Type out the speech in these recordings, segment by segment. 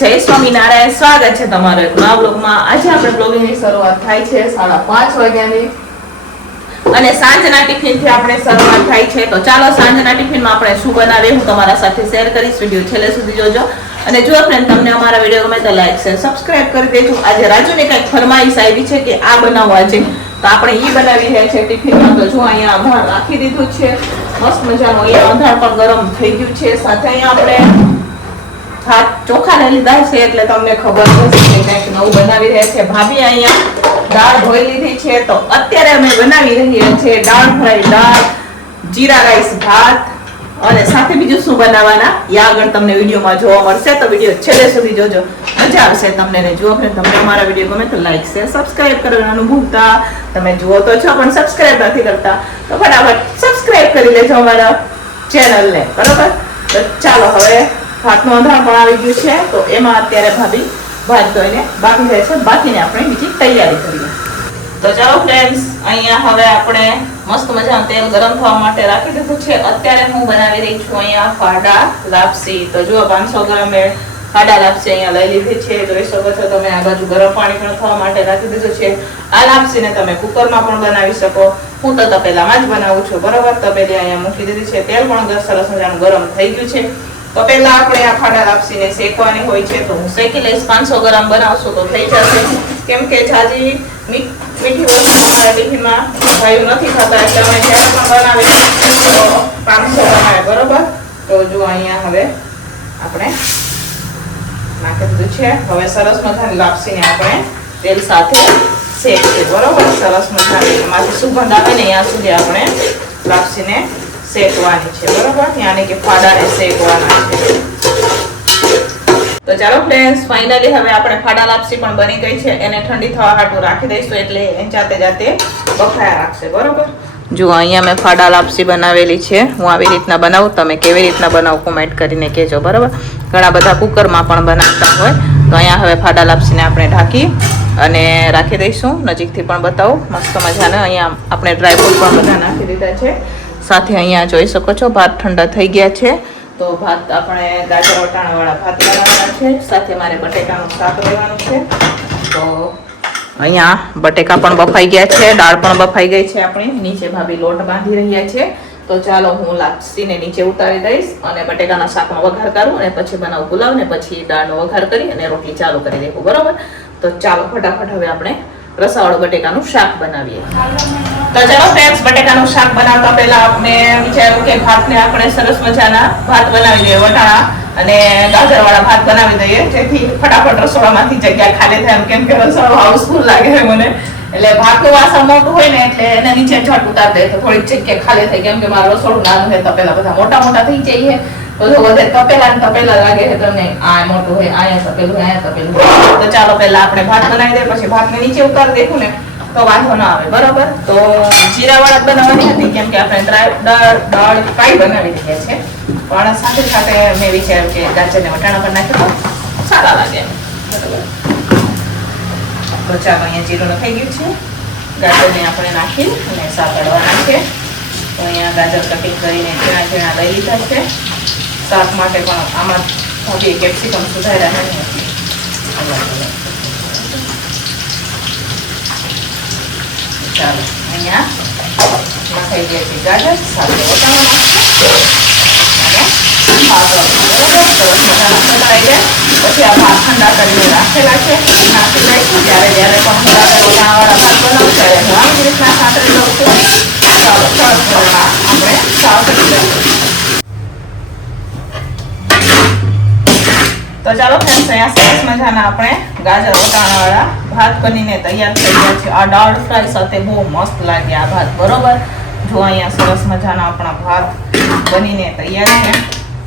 જય સ્વામિનારાયણ, સ્વાગત છે તમારો એક નવા બ્લોગમાં। આજે આપણે બ્લોગિંગની શરૂઆત થાય છે 5:30 વાગ્યાની અને સાંજના ટિફિનથી આપણે શરૂઆત થાય છે। તો ચાલો સાંજના ટિફિનમાં આપણે શું બનાવીએ હું તમારા સાથે શેર કરીશ। વિડીયો છેલ્લે સુધી જોજો અને જો ફ્રેન્ડ તમને અમારા વિડીયો ગમે તો લાઈક શેર સબસ્ક્રાઇબ કરી દેજો। આજે રાજુને કંઈક ફરમાઈશ આવી છે કે આ બનાવવા છે તો આપણે ઈ બનાવી રહ્યા છે ટિફિનમાં। તો જો અહીંયા આધાર રાખી દીધું છે મસ્ત મજાનું, અહીંયા આધાર પણ ગરમ થઈ ગયું છે। સાથે અહીંયા આપણે ભાત ચોખા લઈ લીધા છે એટલે તમને ખબર હશે કે કંઈક નવું બનાવી રહ્યા છે। ભાભી અહીંયા દાળ ધોઈ લીધી છે તો અત્યારે અમે બનાવી રહ્યા છે દાળ ફ્રાય દાળ, જીરા રાઈસ ભાત અને સાથે બીજું શું બનાવવાના એ આગળ તમને વિડીયોમાં જોવા મળશે। તો વિડીયો છેલ્લે સુધી જોજો, મજા આવશે તમને ને। જો ફ્રેન્ડ તમને અમારા વિડીયો ગમે તો લાઈક શેર સબસ્ક્રાઇબ કરવાનું ભૂલતા, તમે જુઓ તો છો પણ સબસ્ક્રાઇબ નથી કરતા તો ફટાફટ સબસ્ક્રાઇબ કરી લેજો અમારા ચેનલને, બરોબર। તો ચાલો હવે ભાતનો અંધાર પણ આવી ગયું છે તો એમાં અત્યારે ભાભી ભાત ધોઈને બાકી રહે છે, બાકીને આપણે બીજી તૈયારી કરીએ। તો ચાલો ફ્રેન્ડ્સ, અહીંયા હવે આપણે મસ્ત મજાનું તેલ ગરમ થવા માટે રાખી દીધું છે। અત્યારે હું બનાવી રહી છું અહીંયા ફાડા લાપસી। તો જુઓ 500 ગ્રામ ફાડા લાપસી અહીંયા લઈ લીધી છે, જોઈ શકો છો તમે। આ બાજુ ગરમ પાણી પણ થવા માટે રાખી દીધું છે। આ લાપસીને તમે કુકરમાં પણ બનાવી શકો, હું તો તપેલામાં જ બનાવું છું, બરોબર। તપેલી અહીંયા મૂકી દીધી છે, તેલ પણ સરસ મજાનું ગરમ થઈ ગયું છે। તો પહેલા આપણે આ ફાડા લાપસીને શેકવાની હોય છે તો હું શેકી લઈશ। 500 ગ્રામ બનાવશું તો થઈ જશે, કેમ કે જાજી મીઠી વસ્તુ અમારા ટિફિનમાં ભાઈઓ નથી ખાતા એટલે અમે જ્યારે પણ બનાવીએ તો 500 બનાવે, બરોબર। તો જો અહીંયા હવે આપણે નાખી દીધું છે। હવે સરસ મજાની લાપસીને આપણે તેલ સાથે શેકીએ, બરોબર। સરસ મજાની એમાંથી સુગંધ આવે ને ત્યાં સુધી આપણે લાપસીને શેકવાની છે, બરોબર। યાની કે ફાડાને શેકવાના છે। તો ચાલો ફ્રેન્ડ્સ, ફાઇનલી હવે આપણે ફાડા લાપસી પણ બની ગઈ છે, એને ઠંડી થવા હાટું રાખી દઈશું એટલે એ જાતે બફાયા રાખશે, બરોબર। જો અહીંયા મેં ફાડા લાપસી બનાવેલી છે, હું આવી રીતના બનાવું, તમે કેવી રીતના બનાવો કોમેન્ટ કરીને કહેજો, બરોબર। ઘણા બધા કુકરમાં પણ બનાવતા હોય તો અહીંયા હવે ફાડા લાપસીને આપણે ઢાંકી અને રાખી દઈશું। નજીકથી પણ બતાવું, મસ્ત મજાના અહીંયા આપણે ડ્રાયફ્રૂટ પણ બધા નાખી દીધા છે। સાથે અહીંયા જોઈ શકો છો ભાત ઠંડા થઈ ગયા છે તો ભાત આપણે ગાજર વટાણાવાળા ભાત બનાવવાના છે। સાથે મારે બટેકાનું શાક લેવાનું છે તો અહીંયા બટેકા પણ બફાઈ ગયા છે, દાળ પણ બફાઈ ગઈ છે આપણી। નીચે ભાભી લોટ બાંધી રહ્યા છે તો ચાલો હું લાપસીને નીચે ઉતારી દઈશ અને બટેકાના શાકનો વઘાર કરું અને પછી બનાવું પુલાવ ને પછી દાળનો વઘાર કરી અને રોટલી ચાલુ કરી દેવું, બરોબર। તો ચાલો ફટાફટ હવે આપણે રસાવાળું બટેકાનું શાક બનાવીએ। તો ચાલો ફ્રેન્ડ્સ, બટેકાનું શાક બનાવતા પહેલા આપણે વિચાર્યું કે ભાતને આપણે સરસ મજાના ભાત બનાવી દઈએ, વટાણા અને ગાજરવાળા ભાત બનાવી દઈએ જેથી ફટાફટ રસોડામાંથી જગ્યા ખાલી થાય, કેમ કે રસોડું હાઉસફુલ લાગે છે મને। એટલે ભાતનું વાસણ મોટું હોય ને એટલે એને નીચે ઝટ ઉતાર દે તો થોડીક જગ્યા ખાલી થાય, કેમ કે મારું રસોડું નાનું છે, તપેલા બધા મોટા થઈ જઈએ તો વધે તપેલા લાગે છે તમને। આ મોટું હોય, અહીંયા તપેલું હોય, અહીંયા તપેલું હોય। તો ચાલો પહેલા આપણે ભાત બનાવી દઈએ, પછી ભાતને નીચે ઉતાર દેખું ને તો વાંધો ના આવે, બરોબર। તો જીરાવાળા બનાવવાની હતી કેમ કે આપણે દાળ ફ્રાય બનાવી રહ્યા છે, પણ સાથે સાથે મેં વિચાર્યું કે ગાજરને વટાણા પર નાખી તો સારા લાગે, બરોબર। તો ચાલો અહીંયા જીરું નખાઈ ગયું છે, ગાજરને આપણે નાખી અને સાતળવાના છે। તો અહીંયા ગાજર કટિંગ કરીને ઝીણા લઈ લીધા છે। શાક માટે પણ આમાં ભાભીએ કેપ્સિકમ સુધાર્યા નથી, ચાલો અહીંયા નખાઈ ગયા છે ગાજર, સાથે વટાણા પછી આ ભાત ઠંડા કરીને રાખેલા છે નાખી દઈશું। જ્યારે પણ હું ગાજર વટાણાવાળા ભાત બનાવું ત્યારે હું આવી રીતના સાતરી લઉં છું। ચાલો સરસ આપણે સાવ કરી દઈશું। તો ચાલો ફ્રેન્ડ્સ, અહીંયા સરસ મજાના આપણે ગાજર વટાણાવાળા ભાત બનીને તૈયાર થઈ ગયા છે। આ દાળ ફ્રાય સાથે બહુ મસ્ત લાગે આ ભાત, બરોબર। જો અહીંયા સરસ મજાના આપણા ભાત બનીને તૈયાર છે।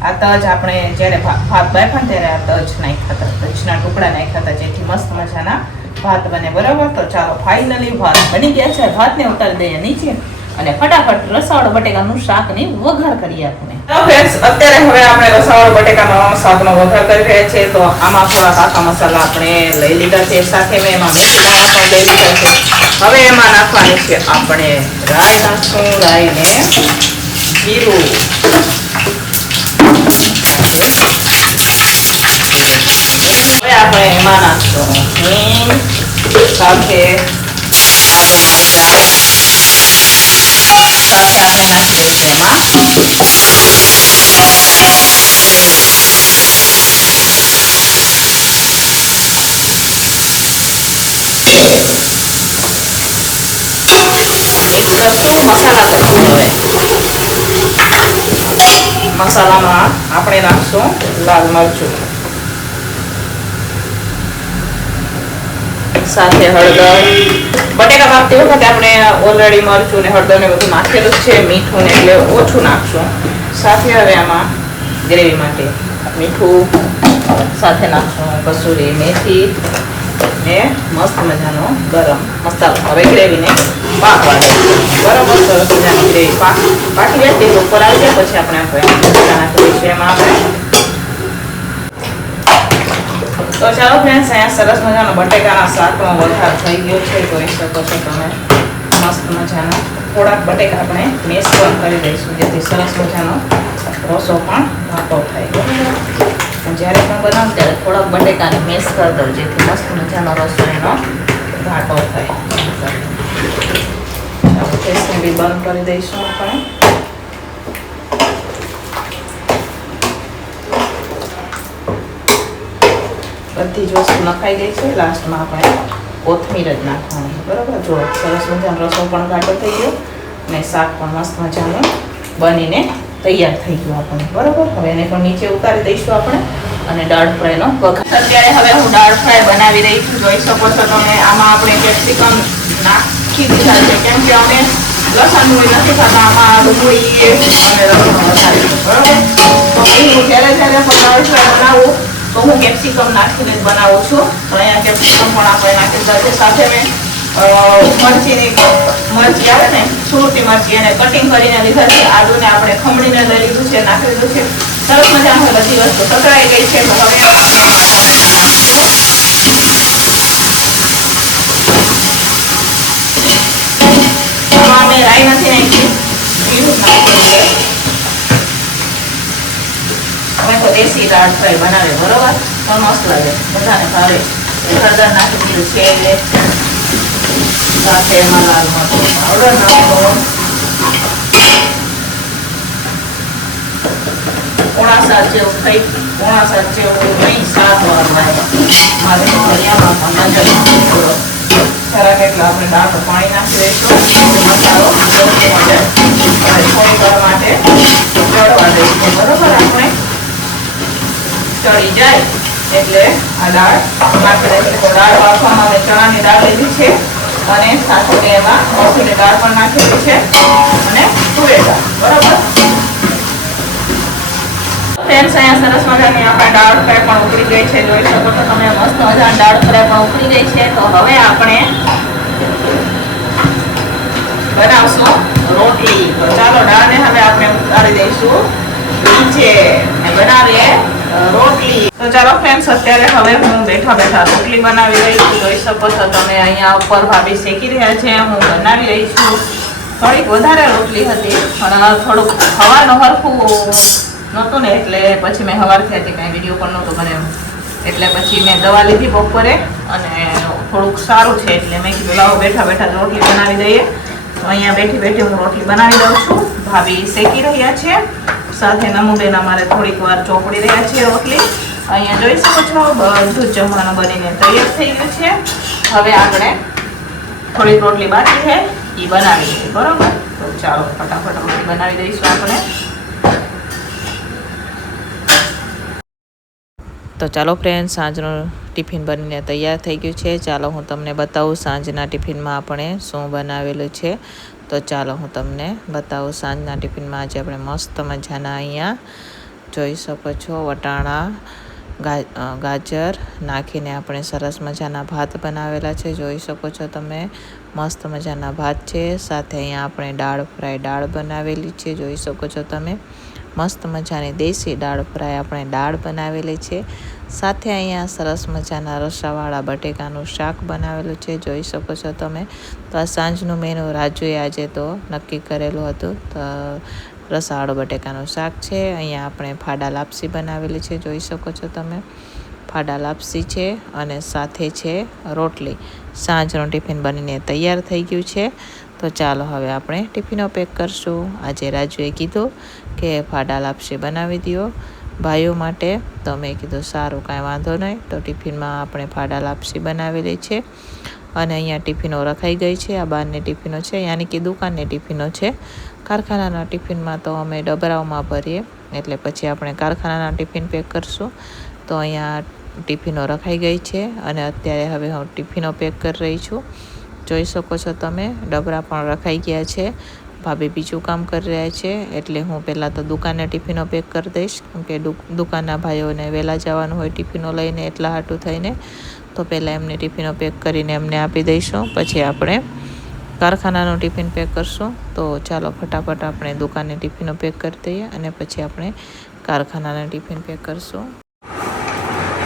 આ તજ આપણે જ્યારે ભાત બાફ્યા ત્યારે આ તજ નાખ્યા હતા, તજના ટુકડા નાખ્યા હતા જેથી મસ્ત મજાના ભાત બને, બરોબર। તો ચાલો ફાઇનલી ભાત બની ગયા છે, ભાતને ઉતારી દઈએ નીચે અને ફટાફટ રસાવાળો બટેકાનું શાકની વઘાર કરીએ આપણે। ફ્રેન્ડ્સ, અત્યારે હવે આપણે રસાવાળો બટેકાનો શાકનો વઘાર કરી રહ્યા છીએ તો આમાં થોડા કાકા મસાલા આપણે લઈ લીધા છે, સાથે મેં એમાં મેથી દાણા પણ લઈ લીધા છે। હવે એમાં નાખવાની છે આપણે રાઈ નાખશું, રાઈને જીરું સાથે આપણે નાખી દઈશું એમાં મિક્સ કરશું. મસાલા કરશું. હવે મસાલામાં આપણે નાખશું લાલ મરચું, સાથે હળદર. બટેકા કાપતી વખતે આપણે ઓલરેડી મરચું ને હળદર ને બધું નાખેલું છે, મીઠું ને એટલે ઓછું નાખશું. સાથે હવે આમાં ગ્રેવી માટે મીઠું, સાથે નાખશું કસૂરી મેથી ને મસ્ત મજાનો ગરમ મસાલો. હવે ગ્રેવીને પાકવા દઈશું. બરાબર, સરસ મજાની ગ્રેવી પાકી જાય તેલ ઉપર આવી જાય પછી આપણે નાખી દઈશું એમાં આપણે. તો ચાલો ફ્રેન્ડ્સ, અહીંયા સરસ મજાનો બટેકાના શાકનો વઘાર થઈ ગયો છે, જોઈ શકો છો તમે. મસ્ત મજાનો થોડાક બટેકા આપણે મેશ પણ કરી દઈશું જેથી સરસ મજાનો રસો પણ ઘાટો થાય. જ્યારે પણ બનાવું ત્યારે થોડાક બટેકાને મેશ કરી દઉં જેથી મસ્ત મજાનો રસો એનો ઘાટો થાય. ગેસને બી બંધ કરી દઈશું આપણે. બધી જ વસ્તુ નખાઈ ગઈ છે. લાસ્ટમાં આપણે કોથમીર જ નાખવાની. બરાબર, જો સરસ મજાનો રસો પણ ઘાટો થઈ ગયો અને શાક પણ મસ્ત મજાનું બનીને તૈયાર થઈ ગયું આપણે. બરાબર, હવે એને પણ નીચે ઉતારી દઈશું આપણે અને દાળ ફ્રાયનો વઘાર. અત્યારે હવે હું દાળ ફ્રાય બનાવી રહી છું. જોઈ શકો છો તમે. આમાં આપણે કેપ્સિકમ નાખી દીધા છે કેમ કે અમે લસણ ડુંગળી નથી ખાતા. આમાં ડુંગળી અને લસણ વધારીશું. બરાબર, તો હું જ્યારે પણ દાળ ફ્રાય બનાવું તો હું કેપ્સિકમ નાખીને જ બનાવું છું. તો અહીંયા કેપ્સિકમ પણ આપણે નાખી દીધા છે. સાથે મેં મરચી આવે ને, સુરતી મરચી, એને કટિંગ કરીને લીધા છે. આદુને આપણે ખમણીને લઈ લીધું છે, નાખી દીધું છે. સરસ મજામાં બધી વસ્તુ સતરાઈ ગઈ છે. તો હવે અમે રાઈ નથી નાખી, જીરું નાખી છે. અમે તો દેશી દાળ ફ્રાય બનાવે. બરોબર, તો મસ્ત લાગે, બધાને ભાવે. હળદર નાખી દીધું છે, સાથે એમાં લાલ મરચું પાવડર નાખો. પોણા 7 જેવું થઈ, પોણા 7 જેવું નહીં, 7 વાર લાગે મારે ફરિયામાં પણ નજર થોડો જરાક એટલે આપણે દાળ પાણી નાખી દઈશું. મસાલો થોડી વાર માટે ચડવા દઈશું. બરોબર, આપણે ચડી જાય એટલે આ દાળ નાખી દઈશું. તો દાળ બાફવામાં અમે ચણાની દાળ લીધી છે અને સાથે એમાં મસૂરની દાળ પણ નાખેલી છે અને તુવેર દાળ. બરોબર, ફ્રેન્ડ્સ, અહીંયા સરસ મજાની આપણે દાળ ફ્રાય પણ ઉકળી ગઈ છે. જોઈ શકો છો તમે. મસ્ત મજાની દાળ ફ્રાય પણ ઉકળી ગઈ છે. તો હવે આપણે બનાવશું રોટલી. તો ચાલો દાળને હવે આપણે ઉતારી દઈશું નીચે અને બનાવીએ રોટલી. તો ચાલો ફ્રેન્ડ્સ, અત્યારે હવે હું બેઠા બેઠા રોટલી બનાવી રહી છું. જોઈ શકો છો તમે. અહીંયા ઉપર ભાભી શેકી રહ્યા છે, હું બનાવી રહી છું. થોડીક વધારે રોટલી હતી પણ થોડુંક હવાનું હરખું નહોતું ને એટલે પછી મેં સવારથી હતી કાંઈ વિડીયો પણ નહોતો બનાવ્યો. એટલે પછી મેં દવા લીધી બપોરે અને થોડુંક સારું છે એટલે મેં કીધું લાવો બેઠા બેઠા રોટલી બનાવી દઈએ. તો અહીંયા બેઠી બેઠી હું રોટલી બનાવી દઉં છું. ભાભી શેકી રહ્યા છે, સાથે નમુબેન અમારે થોડીક વાર ચોપડી રહ્યા છે રોટલી. અહીંયા જોઈ શકો છો બધું જ જમવાનું બનીને તૈયાર થઈ ગયું છે. હવે આપણે થોડીક રોટલી બાકી છે એ બનાવી દઈએ. બરાબર, તો ચાલો ફટાફટ રોટલી બનાવી દઈશું આપણે. તો ચાલો ફ્રેન્ડ, સાંજનું ટિફિન બનીને તૈયાર થઈ ગયું છે. ચાલો હું તમને બતાવું સાંજના ટિફિનમાં આપણે શું બનાવેલું છે. તો ચાલો હું તમને બતાવું સાંજના ટિફિનમાં આજે આપણે મસ્ત મજાના અહીંયા જોઈ શકો છો વટાણા ગાજર નાખીને આપણે સરસ મજાના ભાત બનાવેલા છે. જોઈ શકો છો તમે. મસ્ત મજાના ભાત છે. સાથે અહીંયા આપણે દાળ ફ્રાય દાળ બનાવેલી છે. જોઈ શકો છો તમે. મસ્ત મજાની દેશી દાળ ફ્રાય આપણે દાળ બનાવેલી છે. સાથે અહીંયા સરસ મજાના રસાવાળા બટેકાનું શાક બનાવેલું છે. જોઈ શકો છો તમે. તો આ સાંજનું મેનુ રાજુએ આજે તો નક્કી કરેલું હતું. તો રસાવાળું બટેકાનું શાક છે. અહીંયા આપણે ફાડા લાપસી બનાવેલી છે. જોઈ શકો છો તમે. ફાડા લાપસી છે અને સાથે છે રોટલી. સાંજનું ટિફિન બનીને તૈયાર થઈ ગયું છે. તો ચાલો હવે આપણે ટિફિનો પેક કરશું. આજે રાજુએ કીધું કે ફાડા લાપસી બનાવી દો ભાઈઓ માટે. તો મેં કીધું સારું, કાંઈ વાંધો નહીં. તો ટિફિનમાં આપણે ફાડા લાપસી બનાવેલી છે. અને અહીંયા ટિફિનો રખાઈ ગઈ છે. આ બહારની ટિફિનો છે, યાની કે દુકાનની ટિફિનો છે. કારખાનાના ટિફિનમાં તો અમે ડબરાઓમાં ભરીએ, એટલે પછી આપણે કારખાનાના ટિફિન પેક કરશું. તો અહીંયા ટિફિનો રખાઈ ગઈ છે અને અત્યારે હવે હું ટિફિનો પેક કરી રહી છું. જોઈ શકો છો તમે, ડબરા પણ રખાઈ ગયા છે. ભાભી બીજું કામ કરી રહ્યા છે, એટલે હું પહેલાં તો દુકાને ટિફિનો પેક કરી દઈશ, કેમકે દુકાનના ભાઈઓને વહેલા જવાનું હોય ટિફિનો લઈને, એટલા હાટું થઈને. તો પહેલાં એમને ટિફિનો પેક કરીને એમને આપી દઈશું, પછી આપણે કારખાનાનું ટિફિન પેક કરશું. તો ચાલો ફટાફટ આપણે દુકાને ટિફિનો પેક કરી દઈએ અને પછી આપણે કારખાનાના ટિફિન પેક કરશું.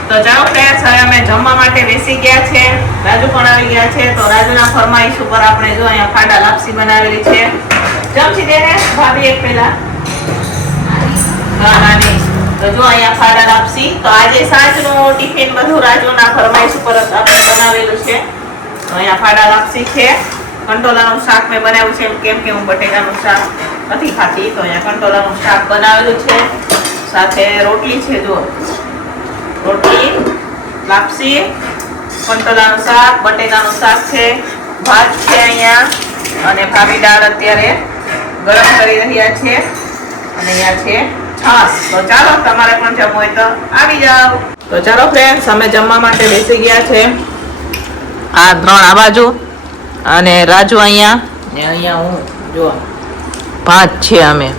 તો ચાલો ફ્રેન્ડ્સ, હવે અમે જમવા માટે બેસી ગયા છે. રાજુ પણ આવી ગયા છે. તો રાજુના ફરમાઈશ ઉપર આપણે જો અહીંયા ફાડા લાપસી બનાવેલી છે. જમશી દે ને ભાભી એક પહેલા. હા નાની. તો જો અહીંયા ફાડા લાપસી. તો આજે સાંજનું ટિફિન બધું રાજુના ફરમાઈશ ઉપર આપણે બનાવેલું છે. તો અહીંયા ફાડા લાપસી છે. કંટોલાનું શાક મેં બનાવ્યું છે, કેમ કે હું બટેકાનું શાક નથી ખાતી. તો અહીંયા કંટોલાનું શાક બનાવેલું છે, સાથે રોટલી છે. જો રોટલી, લાપસી, કંટોલાનું શાક, બટેકાનું શાક છે, ભાત છે અહીંયા, અને ભાભી દાળ અત્યારે ગરમ કરી રહ્યા છે, અને અહીંયા છે છાશ. તો ચાલો તમારે પણ જમવું હોય તો આવી જાઓ. તો ચાલો ફ્રેન્ડ્સ, અમે જમવા માટે બેસી ગયા છે. આ 3 આ બાજુ અને રાજુ અહીંયા ને અહીંયા હું. જો 5 છે અમે,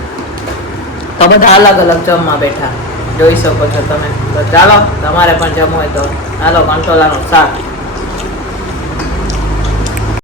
તો બધા અલગ અલગ જમવા બેઠા, જોઈ શકો છો તમે. તો ચાલો તમારે પણ જમવું હોય તો હાલો કંટોલાનું શાક.